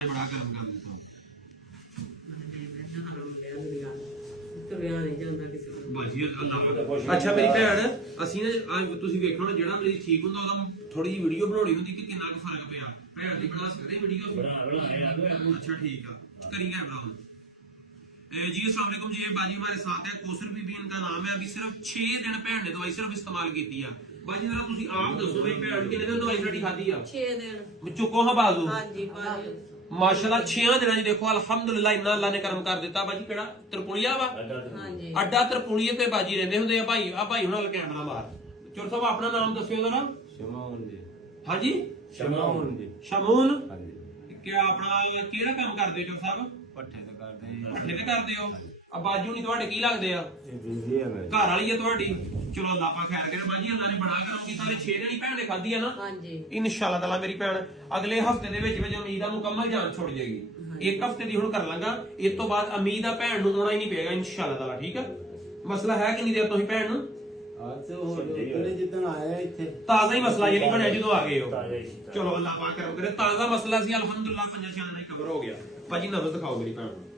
बड़ा गर्म कर देता हूं अच्छा मेरी भैन ਅਸੀਂ ਨਾ ਤੁਸੀਂ ਵੇਖੋ ਨਾ ਜਿਹੜਾ ਮੇਰੀ ਠੀਕ ਹੁੰਦਾ ਉਹਦਾ ਥੋੜੀ ਜਿਹੀ ਵੀਡੀਓ ਬਣਾਉਣੀ ਹੁੰਦੀ ਕਿ ਕਿੰਨਾ ਕੁ ਫਰਕ ਪਿਆ ਭੈਣ ਦੀ ਬਣਾ ਸਕਦੇ ਵੀਡੀਓ अच्छा ठीक है करेंगे बनाओ जी अस्सलाम वालेकुम जी बाजी हमारे साथ है कोसर बीबी इनका नाम है अभी सिर्फ 6 दिन भैन ने दवाई सिर्फ इस्तेमाल की है बाजी जरा ਤੁਸੀਂ ਆਪ ਦੱਸੋ ਬਈ ਭੈਣ ਕਿੰਨੇ ਦਿਨ ਦਵਾਈ ਸਾਡੀ ਖਾਦੀ ਆ 6 ਦਿਨ ਚੁੱਕੋ ਹਾਂ ਬਾਜ਼ੂ ਹਾਂਜੀ ਬਾਜ਼ੂ माशाल्लाह 6 ਦਿਨਾਂ ਦੀ ਦੇਖੋ ਅਲਹਮਦੁਲਿल्लाह ਇੰਨਾ ਅੱਲਾ ਨੇ ਕਰਮ ਕਰ ਦਿੱਤਾ ਬਾਜੀ ਕਿਹੜਾ ਤਰਪੁਲੀਆ ਵਾ ਹਾਂਜੀ ਅੱਡਾ ਤਰਪੁਲੀਏ ਤੇ ਬਾਜੀ ਰਹਿੰਦੇ ਹੁੰਦੇ ਆ ਭਾਈ ਹੁਣ ਨਾਲ ਕੈਮਰਾ ਮਾਰ ਚੋਰ ਸਾਹਿਬ ਆਪਣਾ ਨਾਮ ਦੱਸਿਓ ਜਰਾ ਸ਼ਮਾਉਨ ਜੀ ਹਾਂਜੀ ਸ਼ਮਾਉਨ ਜੀ ਸ਼ਮਾਉਨ ਹਾਂਜੀ ਕਿ ਆਪਣਾ ਕਿਹੜਾ ਕੰਮ ਕਰਦੇ ਚੋਰ ਸਾਹਿਬ ਪੱਠੇ ਤੇ ਕਰਦੇ ਹੋ ਆ ਬਾਜੂ ਨਹੀਂ ਤੁਹਾਡੇ ਕੀ ਲੱਗਦੇ ਆ ਘਰ ਵਾਲੀ ਆ ਤੁਹਾਡੀ ਚਲੋ ਅੱਲਾਹ ਪਾ ਖੈਰ ਕਰੇ ਬਾਜੀ ਅੱਲਾਹ ਨੇ ਬੜਾ ਕਰਮ ਕੀਤਾ ਨੇ 6 ਦਿਨ ਹੀ ਭੈਣ ਨੇ ਖਾਧੀ ਆ ਨਾ ਹਾਂਜੀ ਇਨਸ਼ਾਅੱਲਾ ਤਾਲਾ ਮੇਰੀ ਭੈਣ ਅਗਲੇ ਹਫਤੇ ਦੇ ਵਿੱਚ ਉਮੀਦ ਆ ਮੁਕੰਮਲ ਜਾਨ ਛੁੱਟ ਜਾਏਗੀ ਇੱਕ ਹਫਤੇ ਦੀ ਹੁਣ ਕਰ ਲਾਂਗਾ ਇਸ ਤੋਂ ਬਾਅਦ ਉਮੀਦ ਆ ਭੈਣ ਨੂੰ ਆਉਣਾ ਹੀ ਨਹੀਂ ਪਏਗਾ ਇਨਸ਼ਾਅੱਲਾ ਤਾਲਾ ਠੀਕ ਆ ਮਸਲਾ ਹੈ ਕਿ ਨਹੀਂ ਦੇ ਤੁਸੀਂ ਭੈਣ ਨੂੰ ਜਿੱਦਣ ਆਇਆ ਇੱਥੇ ਤਾਜ਼ਾ ਹੀ ਮਸਲਾ ਇਹ ਨਹੀਂ ਬਣਿਆ ਜਦੋਂ ਆ ਗਏ ਹੋ ਚਲੋ ਅੱਲਾਹ ਪਾ ਕਰਮ ਕਰੇ ਤਾਜ਼ਾ ਮਸਲਾ ਸੀ ਅਲਹਮਦੁਲਿल्लाह 5-6 ਦਿਨਾਂ ਹੀ ਕਵਰ ਹੋ ਗਿਆ ਭਾਜੀ ਨਜ਼ਰ ਦਿਖਾਓ ਮੇਰੀ ਭੈਣ ਨੂੰ